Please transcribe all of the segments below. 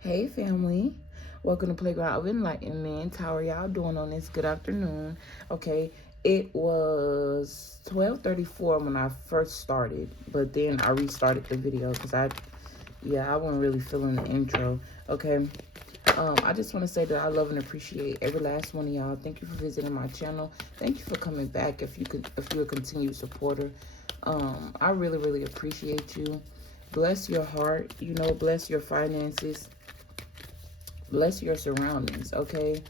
Hey family, welcome to Playground of Enlightenment. How are y'all doing on this good afternoon? Okay, it was 12:34 when I first started, but then I restarted the video because I wasn't really feeling the intro. Okay, I just want to say that I love and appreciate every last one of y'all. Thank you for visiting my channel. Thank you for coming back. If you're a continued supporter, I really appreciate you. Bless your heart. Bless your finances. Bless your surroundings. Okay.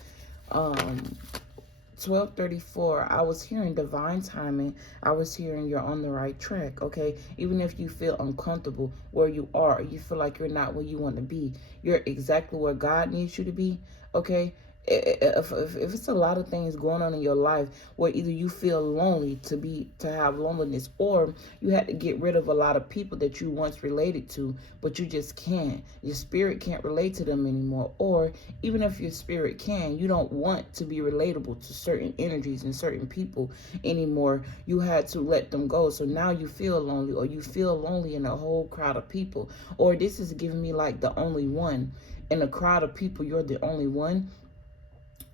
12:34, I was hearing divine timing. I was hearing you're on the right track. Okay, even if you feel uncomfortable where you are, you feel like you're not where you want to be, you're exactly where God needs you to be. Okay, if it's a lot of things going on in your life where either you feel lonely to have loneliness, or you had to get rid of a lot of people that you once related to, but you just can't, your spirit can't relate to them anymore, or even if your spirit can, you don't want to be relatable to certain energies and certain people anymore. You had to let them go, so now you feel lonely, or you feel lonely in a whole crowd of people, or this is giving me like the only one in a crowd of people. You're the only one.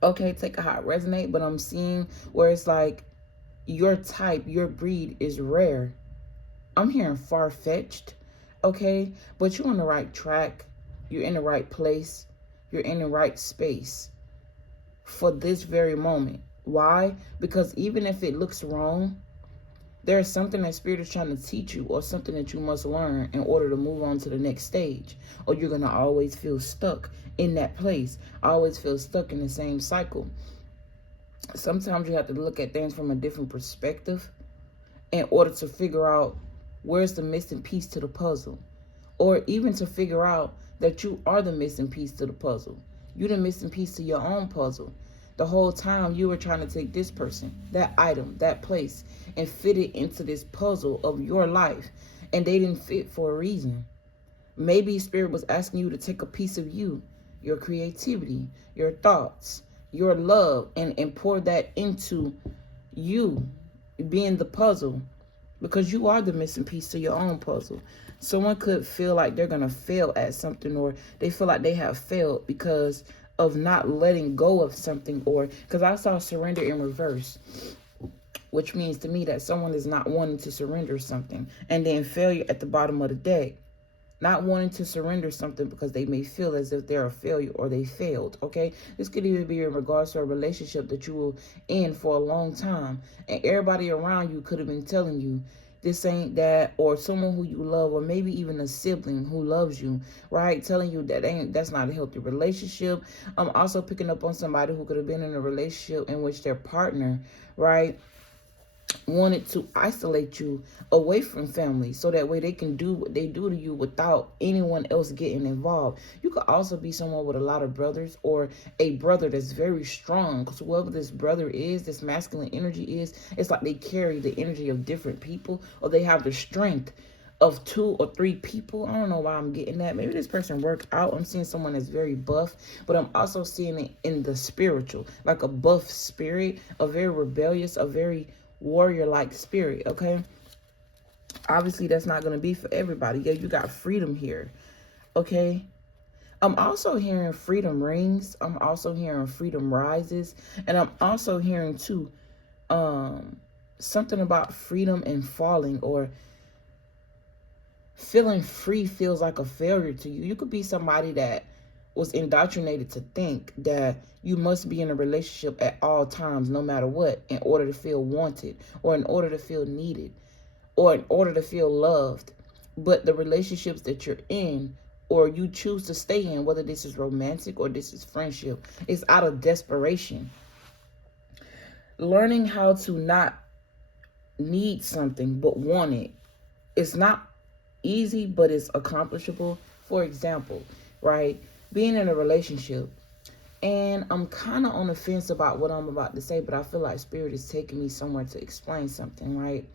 Okay, take a hot resonate, but I'm seeing where it's like your type, your breed is rare. I'm hearing far-fetched, okay? But you're on the right track. You're in the right place. You're in the right space for this very moment. Why? Because even if it looks wrong, there's something that Spirit is trying to teach you, or something that you must learn in order to move on to the next stage. Or you're going to always feel stuck in that place. Always feel stuck in the same cycle. Sometimes you have to look at things from a different perspective in order to figure out where's the missing piece to the puzzle. Or even to figure out that you are the missing piece to the puzzle. You're the missing piece to your own puzzle. The whole time you were trying to take this person, that item, that place, and fit it into this puzzle of your life, and they didn't fit for a reason. Maybe Spirit was asking you to take a piece of you, your creativity, your thoughts, your love, and pour that into you being the puzzle, because you are the missing piece to your own puzzle. Someone could feel like they're going to fail at something, or they feel like they have failed because of not letting go of something, or because I saw surrender in reverse, which means to me that someone is not wanting to surrender something, and then failure at the bottom of the deck. Not wanting to surrender something because they may feel as if they're a failure or they failed. Okay, this could even be in regards to a relationship that you were in for a long time, and everybody around you could have been telling you this ain't that, or someone who you love, or maybe even a sibling who loves you, right, telling you that's not a healthy relationship. I'm also picking up on somebody who could have been in a relationship in which their partner, right, wanted to isolate you away from family, so that way they can do what they do to you without anyone else getting involved. You could also be someone with a lot of brothers, or a brother that's very strong, because whoever this brother is, this masculine energy is, it's like they carry the energy of different people, or they have the strength of 2 or 3 people. I don't know why I'm getting that. Maybe this person worked out. I'm seeing someone that's very buff, but I'm also seeing it in the spiritual, like a buff spirit, a very rebellious, a very warrior-like spirit. Okay, obviously that's not going to be for everybody. Yeah, you got freedom here. Okay, I'm also hearing freedom rings. I'm also hearing freedom rises, and I'm also hearing too something about freedom and falling, or feeling free feels like a failure to you. You could be somebody that was indoctrinated to think that you must be in a relationship at all times, no matter what, in order to feel wanted, or in order to feel needed, or in order to feel loved. But the relationships that you're in, or you choose to stay in, whether this is romantic or this is friendship, is out of desperation. Learning how to not need something but want it. It's not easy, but it's accomplishable. For example, right, being in a relationship, and I'm kind of on the fence about what I'm about to say, but I feel like Spirit is taking me somewhere to explain something, right?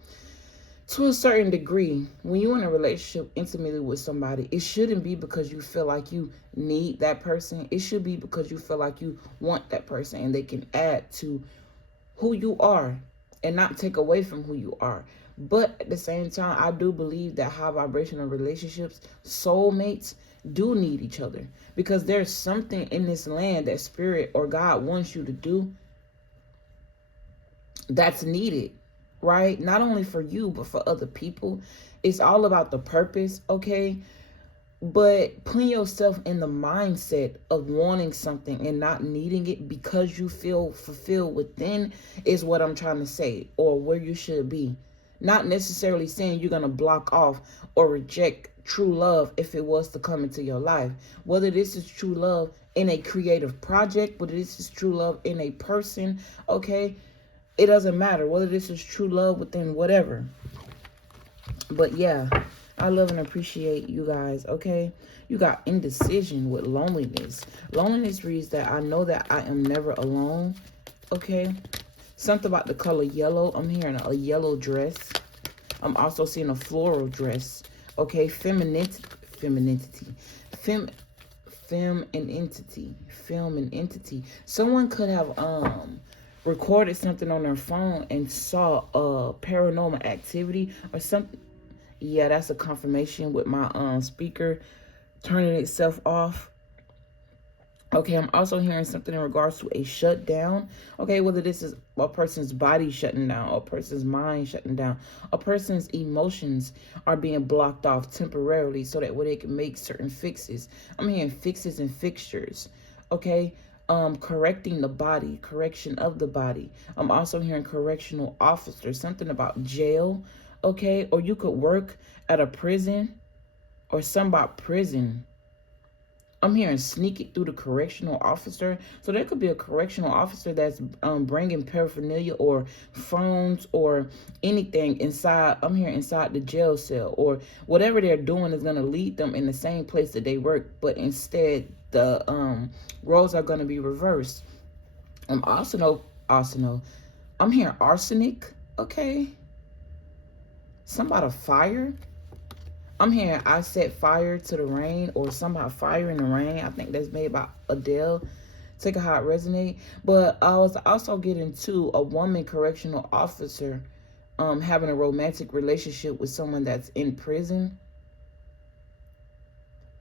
To a certain degree, when you're in a relationship intimately with somebody, it shouldn't be because you feel like you need that person. It should be because you feel like you want that person, and they can add to who you are and not take away from who you are. But at the same time, I do believe that high vibrational relationships, soulmates, do need each other, because there's something in this land that spirit or God wants you to do that's needed, right? Not only for you, but for other people. It's all about the purpose, okay? But putting yourself in the mindset of wanting something and not needing it because you feel fulfilled within is what I'm trying to say, or where you should be. Not necessarily saying you're going to block off or reject true love if it was to come into your life. Whether this is true love in a creative project, whether this is true love in a person, okay? It doesn't matter whether this is true love within whatever. But yeah, I love and appreciate you guys, okay? You got indecision with loneliness. Loneliness reads that I know that I am never alone, okay? Something about the color yellow. I'm hearing a yellow dress. I'm also seeing a floral dress, okay? Femininity. Film and entity. Someone could have recorded something on their phone and saw paranormal activity or something. Yeah, that's a confirmation with my speaker turning itself off. Okay, I'm also hearing something in regards to a shutdown. Okay, whether this is a person's body shutting down, a person's mind shutting down, a person's emotions are being blocked off temporarily so that way they can make certain fixes. I'm hearing fixes and fixtures. Okay, correcting the body, correction of the body. I'm also hearing correctional officer, something about jail. Okay, or you could work at a prison or something about prison. I'm hearing sneak it through the correctional officer. So there could be a correctional officer that's bringing paraphernalia or phones or anything inside. I'm hearing inside the jail cell, or whatever they're doing is going to lead them in the same place that they work. But instead, the roles are going to be reversed. I'm hearing arsenic. Okay. Something about a fire. I'm hearing I set fire to the rain, or somehow fire in the rain. I think that's made by Adele. Take it how it resonate. But I was also getting to a woman correctional officer having a romantic relationship with someone that's in prison.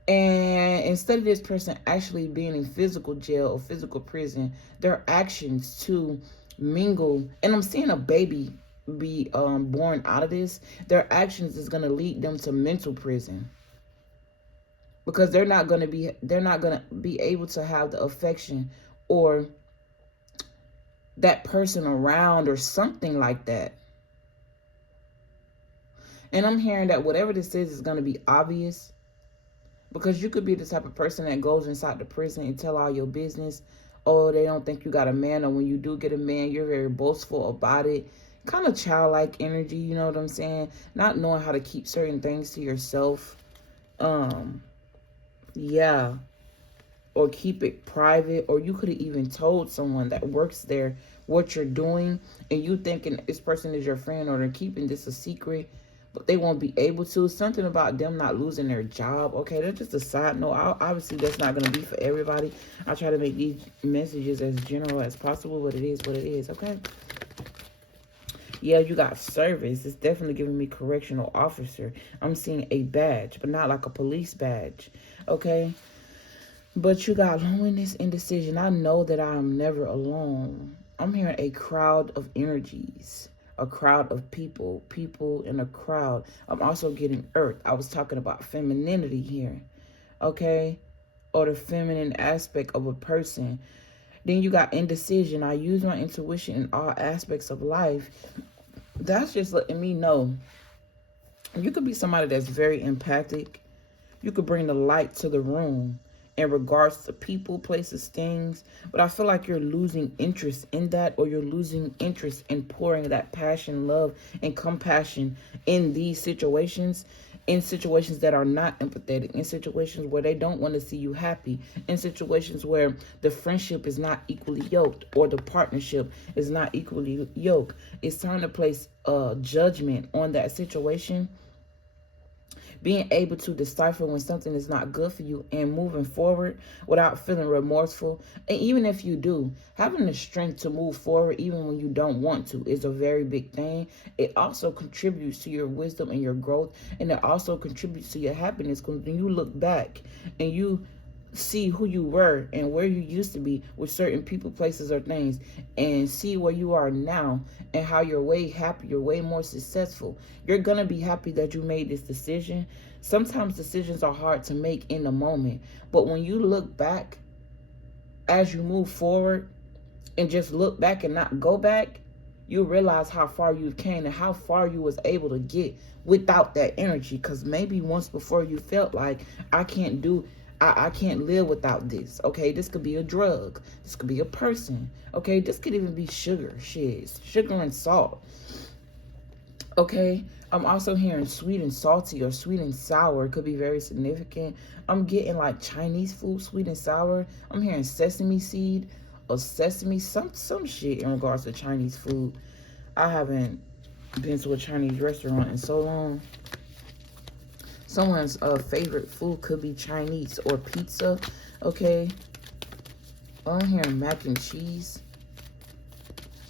And instead of this person actually being in physical jail or physical prison, their actions to mingle, and I'm seeing a baby be born out of this, their actions is going to lead them to mental prison, because they're not going to be able to have the affection or that person around or something like that. And I'm hearing that whatever this is going to be obvious, because you could be the type of person that goes inside the prison and tell all your business. Oh, they don't think you got a man, or when you do get a man, you're very boastful about it. Kind of childlike energy, you know what I'm saying? Not knowing how to keep certain things to yourself. Yeah. Or keep it private. Or you could have even told someone that works there what you're doing, and you thinking this person is your friend, or they're keeping this a secret, but they won't be able to. Something about them not losing their job. Okay, that's just a side note. Obviously, that's not going to be for everybody. I try to make these messages as general as possible, but it is what it is, okay? Yeah, you got service. It's definitely giving me correctional officer. I'm seeing a badge, but not like a police badge, okay? But you got loneliness, indecision. I know that I am never alone. I'm hearing a crowd of energies, a crowd of people in a crowd. I'm also getting earth. I was talking about femininity here, okay? Or the feminine aspect of a person. Then you got indecision. I use my intuition in all aspects of life. That's just letting me know you could be somebody that's very empathic. You could bring the light to the room in regards to people, places, things. But I feel like you're losing interest in that, or you're losing interest in pouring that passion, love, and compassion in these situations. In situations that are not empathetic, in situations where they don't want to see you happy, in situations where the friendship is not equally yoked, or the partnership is not equally yoked. It's time to place judgment on that situation, being able to decipher when something is not good for you and moving forward without feeling remorseful. And even if you do, having the strength to move forward even when you don't want to is a very big thing. It also contributes to your wisdom and your growth, and it also contributes to your happiness, because when you look back and you see who you were and where you used to be with certain people, places, or things, and see where you are now and how you're way happier, way more successful, you're gonna be happy that you made this decision. Sometimes decisions are hard to make in the moment, but when you look back as you move forward and just look back and not go back, you realize how far you came and how far you was able to get without that energy. Because maybe once before you felt like, I can't live without this. Okay, this could be a drug. This could be a person. Okay, this could even be sugar. Sugar and salt. Okay, I'm also hearing sweet and salty or sweet and sour. It could be very significant. I'm getting like Chinese food, sweet and sour. I'm hearing sesame seed or sesame, some shit in regards to Chinese food. I haven't been to a Chinese restaurant in so long. Someone's favorite food could be Chinese or pizza. Okay. I'm hearing mac and cheese.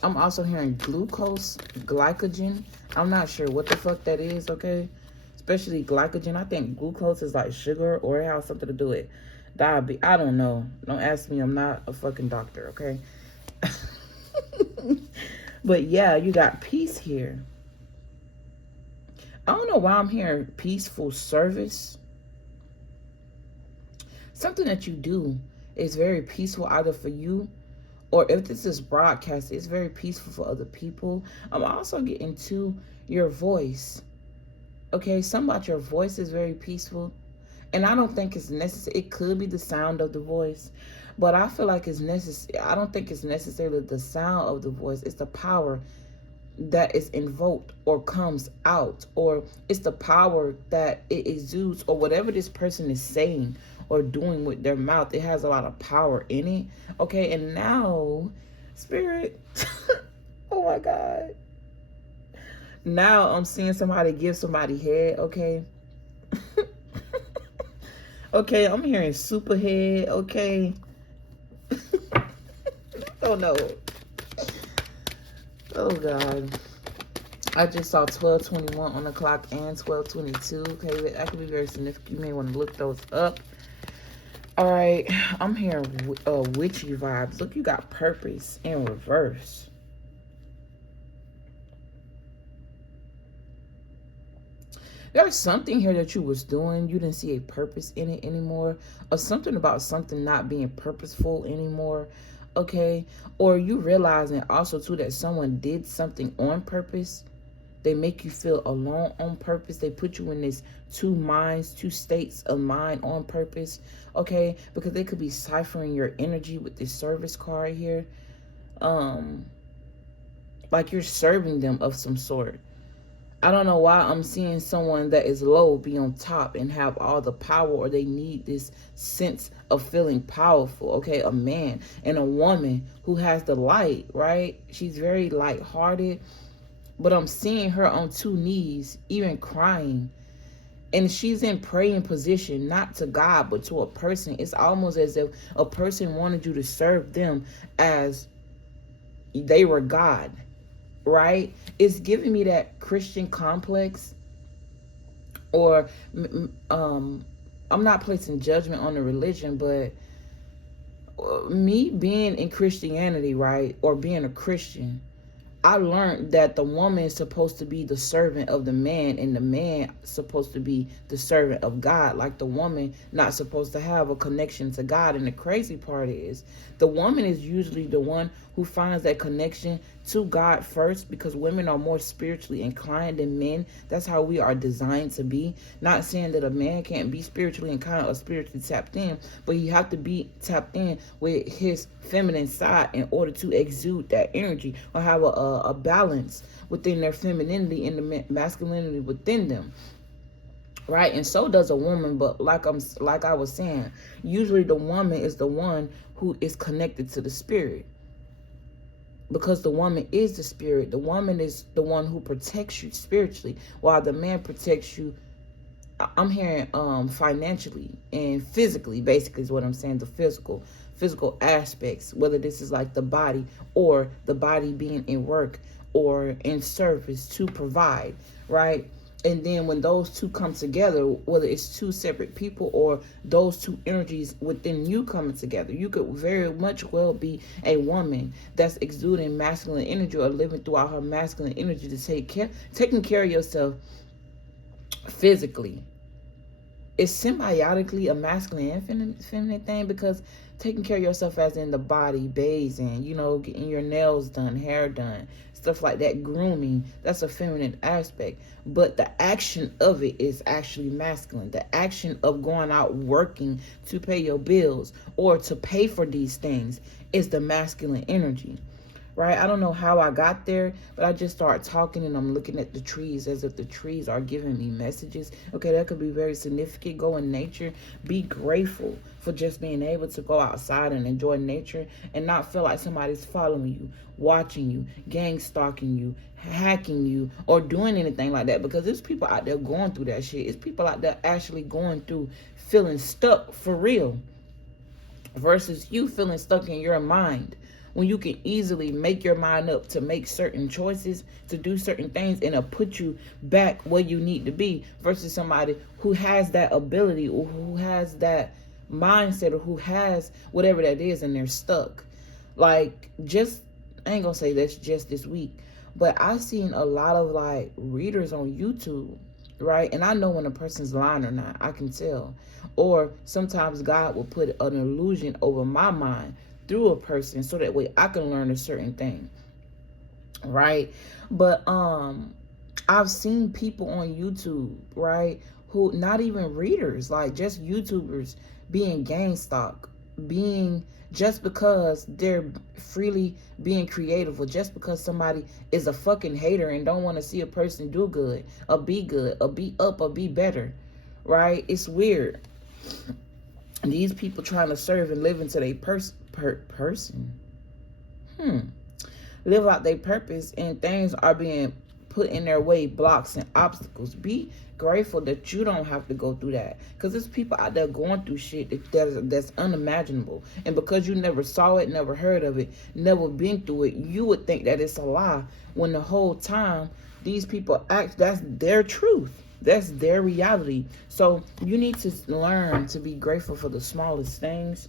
I'm also hearing glucose, glycogen. I'm not sure what the fuck that is, okay? Especially glycogen. I think glucose is like sugar, or it has something to do with diabetes. I don't know. Don't ask me. I'm not a fucking doctor, okay? But yeah, you got peace here. I don't know why I'm hearing peaceful service. Something that you do is very peaceful either for you, or if this is broadcast, it's very peaceful for other people. I'm also getting to your voice. Okay, something about your voice is very peaceful. And I don't think it's necessary. It could be the sound of the voice, but I feel like it's necessary. I don't think it's necessarily the sound of the voice. It's the power that is invoked or comes out, or it's the power that it exudes, or whatever this person is saying or doing with their mouth. It has a lot of power in it. Okay, and now, Spirit, oh my God. Now I'm seeing somebody give somebody head, okay? Okay, I'm hearing super head, okay? Oh no. Oh God. I just saw 12:21 on the clock and 12:22. Okay, that could be very significant. You may want to look those up. All right, I'm hearing witchy vibes. Look, you got purpose in reverse. There's something here that you was doing. You didn't see a purpose in it anymore. Or something about something not being purposeful anymore. Okay? Or you realizing also too that someone did something on purpose. They make you feel alone on purpose. They put you in this two minds, two states of mind on purpose. Okay? Because they could be ciphering your energy with this service card here. Like you're serving them of some sort. I don't know why I'm seeing someone that is low be on top and have all the power, or they need this sense of feeling powerful. Okay, a man and a woman who has the light, right? She's very lighthearted, but I'm seeing her on two knees, even crying. And she's in praying position, not to God, but to a person. It's almost as if a person wanted you to serve them as they were God. Right? It's giving me that Christian complex, or I'm not placing judgment on the religion, but me being in Christianity, right, or being a Christian, I learned that the woman is supposed to be the servant of the man, and the man supposed to be the servant of God. Like the woman not supposed to have a connection to God. And the crazy part is the woman is usually the one who finds that connection to God first, because women are more spiritually inclined than men. That's how we are designed to be. Not saying that a man can't be spiritually inclined or spiritually tapped in, but you have to be tapped in with his feminine side in order to exude that energy, or have a balance within their femininity and the masculinity within them. Right? And so does a woman, but like I was saying, usually the woman is the one who is connected to the spirit. Because the woman is the spirit. The woman is the one who protects you spiritually, while the man protects you I'm hearing financially and physically, basically is what I'm saying, the physical aspects, whether this is like the body or the body being in work or in service to provide, right? And then when those two come together, whether it's two separate people or those two energies within you coming together, you could very much well be a woman that's exuding masculine energy or living throughout her masculine energy to taking care of yourself physically. It's symbiotically a masculine and feminine thing, because taking care of yourself as in the body, bathing, getting your nails done, hair done, stuff like that, grooming, that's a feminine aspect. But the action of it is actually masculine. The action of going out working to pay your bills or to pay for these things is the masculine energy. Right? I don't know how I got there, but I just started talking and I'm looking at the trees as if the trees are giving me messages. Okay, that could be very significant. Go in nature. Be grateful for just being able to go outside and enjoy nature and not feel like somebody's following you, watching you, gang stalking you, hacking you, or doing anything like that, because there's people out there going through that shit. It's people out there actually going through feeling stuck for real versus you feeling stuck in your mind, when you can easily make your mind up to make certain choices, to do certain things, and it'll put you back where you need to be, versus somebody who has that ability or who has that mindset or who has whatever that is and they're stuck. Like, I ain't gonna say that's just this week, but I've seen a lot of like readers on YouTube, right? And I know when a person's lying or not, I can tell. Or sometimes God will put an illusion over my mind through a person so that way I can learn a certain thing, right? But I've seen people on YouTube, right, who not even readers, like just YouTubers, being gang stalk, being, just because they're freely being creative, or just because somebody is a fucking hater and don't want to see a person do good or be up or be better, right? It's weird. These people trying to serve and live into their live out their purpose, and things are being put in their way, blocks and obstacles. Be grateful that you don't have to go through that, because there's people out there going through shit that's unimaginable, and because you never saw it, never heard of it, never been through it, you would think that it's a lie, when the whole time these people act, that's their truth, that's their reality. So you need to learn to be grateful for the smallest things.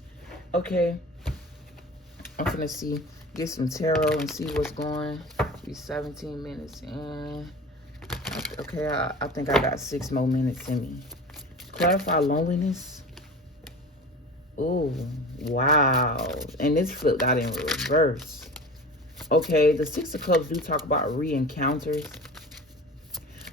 Okay, I'm gonna get some tarot and see what's going. Be 17 minutes in. Okay, I think I got 6 more minutes in me. Clarify loneliness. Oh, wow. And this flipped out in reverse. Okay, the 6 of Cups do talk about re-encounters.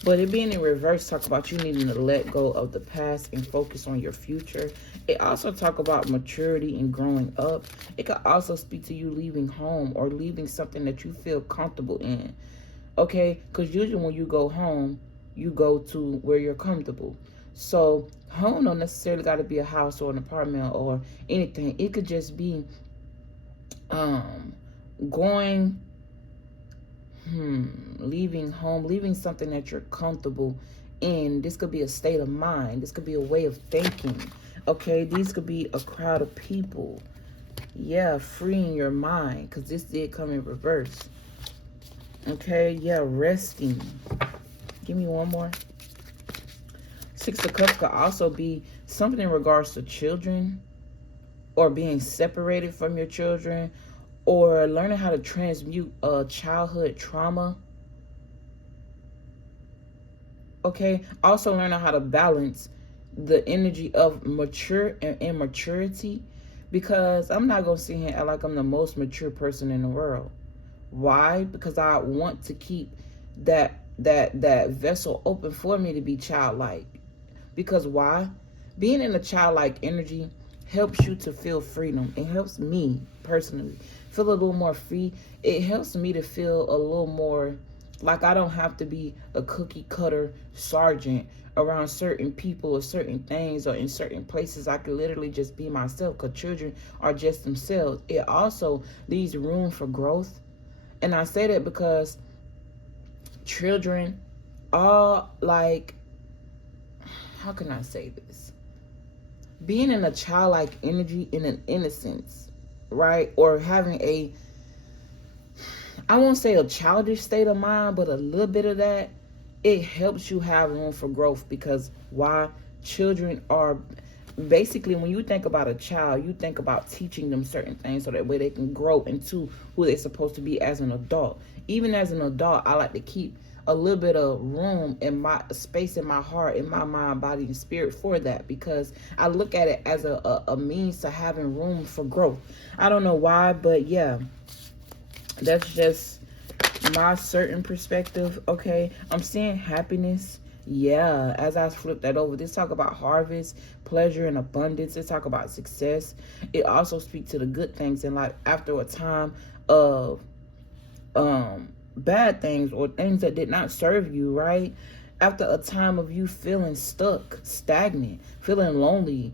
But it being in reverse talk about you needing to let go of the past and focus on your future. It also talk about maturity and growing up. It could also speak to you leaving home or leaving something that you feel comfortable in. Okay? Because usually when you go home, you go to where you're comfortable. So home don't necessarily got to be a house or an apartment or anything. It could just be going... leaving home, leaving something that you're comfortable in. This could be a state of mind. This could be a way of thinking. Okay, these could be a crowd of people. Yeah, freeing your mind, because this did come in reverse. Okay, yeah, resting. Give me one more. 6 of Cups could also be something in regards to children, or being separated from your children, or learning how to transmute childhood trauma. Okay, also learning how to balance the energy of mature and immaturity, because I'm not gonna sit here and act like I'm the most mature person in the world. Why? Because I want to keep that vessel open for me to be childlike. Because why? Being in a childlike energy helps you to feel freedom. It helps me personally feel a little more free. It helps me to feel a little more like I don't have to be a cookie cutter sergeant around certain people or certain things or in certain places. I can literally just be myself, because children are just themselves. It also leaves room for growth. And I say that because children are like, how can I say this? Being in a childlike energy, in an innocence, right? Or having a, I won't say a childish state of mind, but a little bit of that, it helps you have room for growth. Because why? Children are, basically, when you think about a child, you think about teaching them certain things so that way they can grow into who they're supposed to be as an adult. Even as an adult, I like to keep a little bit of room in my space, in my heart, in my mind, body, and spirit for that, because I look at it as a means to having room for growth. I don't know why, but yeah, that's just my certain perspective. Okay, I'm seeing happiness. Yeah, as I flip that over, this talk about harvest, pleasure, and abundance. It talk about success. It also speaks to the good things in life after a time of bad things or things that did not serve you, right? After a time of you feeling stuck, stagnant, feeling lonely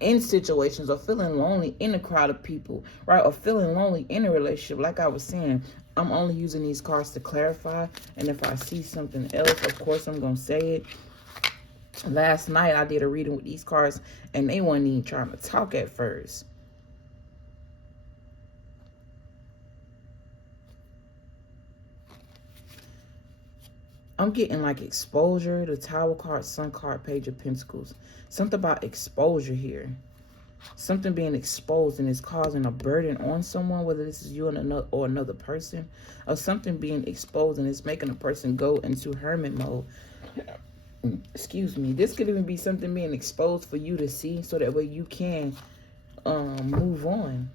in situations, or feeling lonely in a crowd of people, right? Or feeling lonely in a relationship. Like I was saying, I'm only using these cards to clarify, and if I see something else, of course I'm gonna say it. Last night I did a reading with these cards and they weren't even trying to talk at first. I'm getting like exposure, the Tower card, Sun card, Page of Pentacles. Something about exposure here. Something being exposed and is causing a burden on someone, whether this is you and another person, or something being exposed and it's making a person go into hermit mode. Excuse me. This could even be something being exposed for you to see so that way you can move on.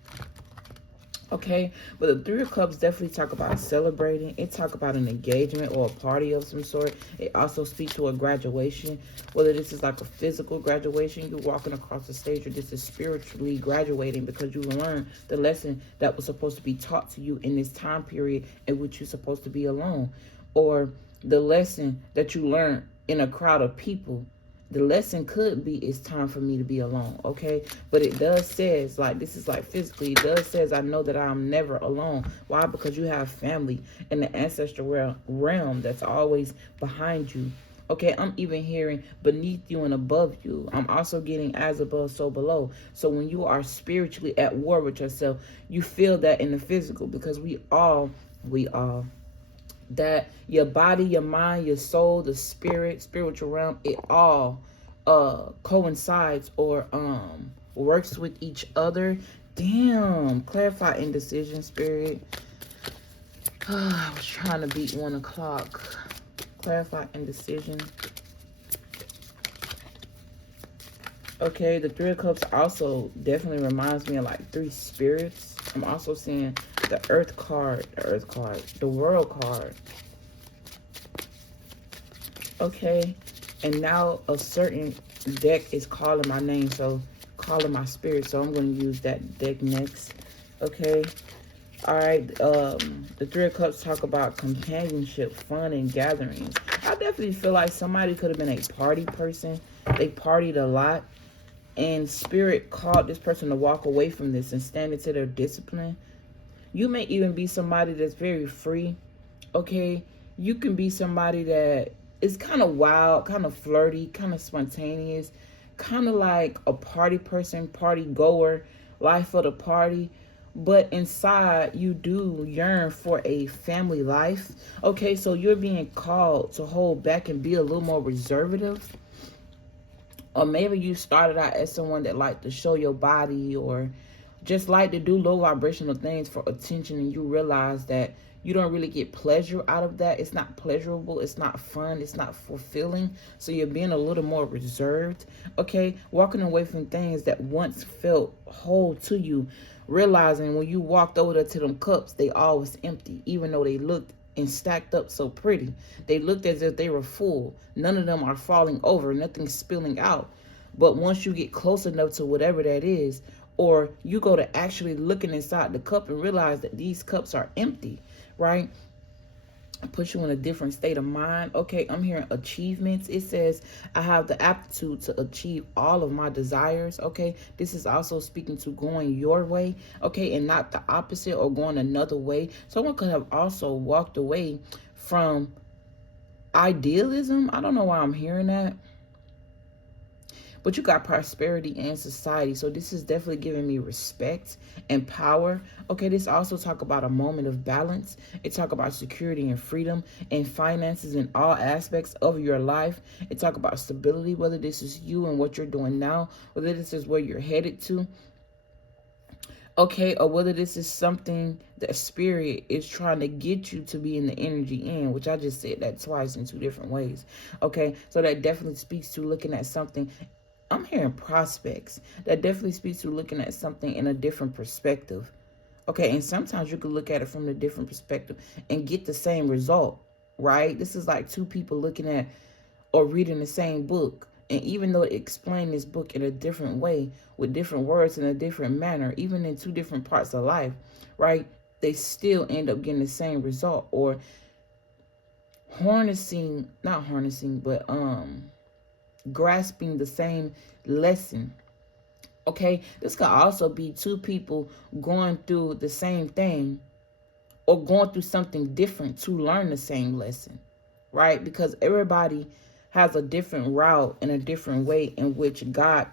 Okay, but the Three of Cups definitely talk about celebrating. It talk about an engagement or a party of some sort. It also speaks to a graduation, whether this is like a physical graduation, you're walking across the stage, or this is spiritually graduating because you learned the lesson that was supposed to be taught to you in this time period in which you're supposed to be alone, or the lesson that you learned in a crowd of people. The lesson could be, it's time for me to be alone, okay? But it does says, like, this is like physically, it does says, I know that I'm never alone. Why? Because you have family in the ancestral realm that's always behind you. Okay, I'm even hearing beneath you and above you. I'm also getting as above, so below. So when you are spiritually at war with yourself, you feel that in the physical, because we all, that your body, your mind, your soul, the spirit, spiritual realm, it all coincides or works with each other. Damn. Clarify indecision, spirit. I was trying to beat 1 o'clock. Clarify indecision. Okay, the Three of Cups also definitely reminds me of like 3 spirits. I'm also seeing the Earth card, the World card. Okay, and now a certain deck is calling my name, so calling my spirit, so I'm going to use that deck next. Okay, all right. The Three of Cups talk about companionship, fun, and gatherings. I definitely feel like somebody could have been a party person. They partied a lot, and spirit called this person to walk away from this and stand into their discipline. You may even be somebody that's very free. Okay, you can be somebody that is kind of wild, kind of flirty, kind of spontaneous, kind of like a party person, party goer, life of the party. But inside, you do yearn for a family life. Okay, so you're being called to hold back and be a little more reservative. Or maybe you started out as someone that liked to show your body, or just like to do low vibrational things for attention, and you realize that you don't really get pleasure out of that. It's not pleasurable, it's not fun, it's not fulfilling. So you're being a little more reserved. Okay, walking away from things that once felt whole to you, realizing when you walked over there to them cups, they all was empty, even though they looked and stacked up so pretty. They looked as if they were full. None of them are falling over, nothing's spilling out. But once you get close enough to whatever that is, or you go to actually looking inside the cup and realize that these cups are empty, right? It puts you in a different state of mind. Okay, I'm hearing achievements. It says, I have the aptitude to achieve all of my desires. Okay, this is also speaking to going your way, okay, and not the opposite or going another way. Someone could have also walked away from idealism. I don't know why I'm hearing that. But you got prosperity and society. So this is definitely giving me respect and power. Okay, this also talk about a moment of balance. It talk about security and freedom and finances in all aspects of your life. It talk about stability, whether this is you and what you're doing now, whether this is where you're headed to. Okay, or whether this is something that spirit is trying to get you to be in the energy in, which I just said that twice in 2 different ways. Okay, so that definitely speaks to looking at something. I'm hearing prospects. That definitely speaks to looking at something in a different perspective. Okay, and sometimes you can look at it from a different perspective and get the same result, right? This is like 2 people looking at or reading the same book. And even though it explained this book in a different way, with different words in a different manner, even in 2 different parts of life, right? They still end up getting the same result, or grasping the same lesson. Okay, this could also be 2 people going through the same thing or going through something different to learn the same lesson, right? Because everybody has a different route and a different way in which God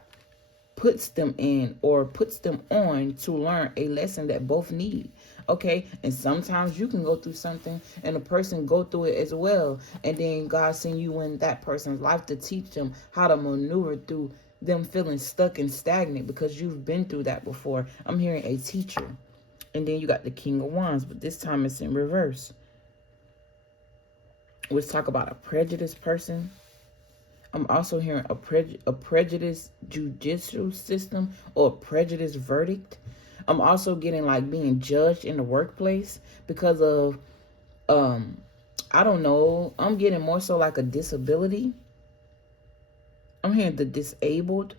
puts them in or puts them on to learn a lesson that both need. Okay, and sometimes you can go through something and a person go through it as well, and then God send you in that person's life to teach them how to maneuver through them feeling stuck and stagnant because you've been through that before. I'm hearing a teacher. And then you got the King of Wands, but this time it's in reverse. Let's talk about a prejudiced person. I'm also hearing a prejudiced judicial system or a prejudiced verdict. I'm also getting like being judged in the workplace because of, I don't know. I'm getting more so like a disability. I'm hearing the disabled.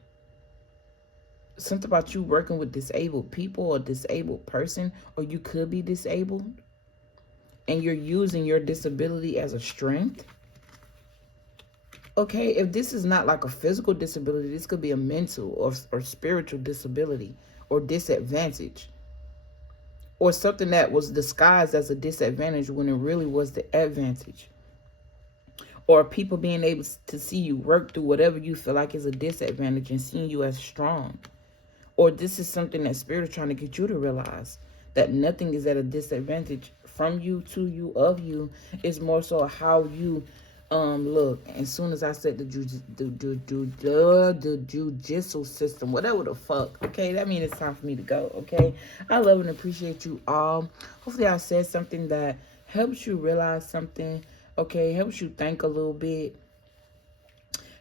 Something about you working with disabled people or disabled person, or you could be disabled. And you're using your disability as a strength. Okay, if this is not like a physical disability, this could be a mental or spiritual disability or disadvantage. Or something that was disguised as a disadvantage when it really was the advantage. Or people being able to see you work through whatever you feel like is a disadvantage and seeing you as strong. Or this is something that spirit is trying to get you to realize, that nothing is at a disadvantage from you, to you, of you. It's more so how you look. As soon as I said the judicial system, whatever the fuck, okay, that means it's time for me to go. Okay, I love and appreciate you all. Hopefully I said something that helps you realize something. Okay, helps you think a little bit,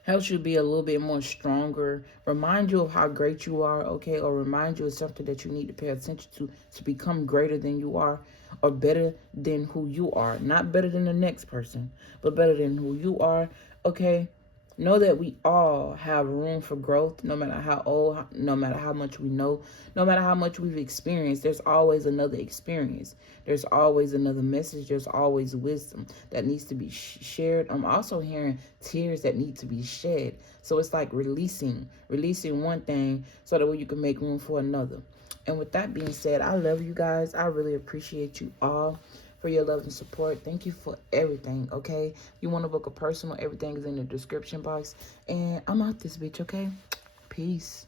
helps you be a little bit more stronger, remind you of how great you are, okay, or remind you of something that you need to pay attention to become greater than you are, or better than who you are. Not better than the next person, but better than who you are, okay? Know that we all have room for growth, no matter how old, no matter how much we know, no matter how much we've experienced. There's always another experience. There's always another message. There's always wisdom that needs to be shared. I'm also hearing tears that need to be shed. So it's like releasing one thing so that way you can make room for another. And with that being said, I love you guys. I really appreciate you all for your love and support. Thank you for everything, okay? If you want to book a personal, everything is in the description box. And I'm out this bitch, okay? Peace.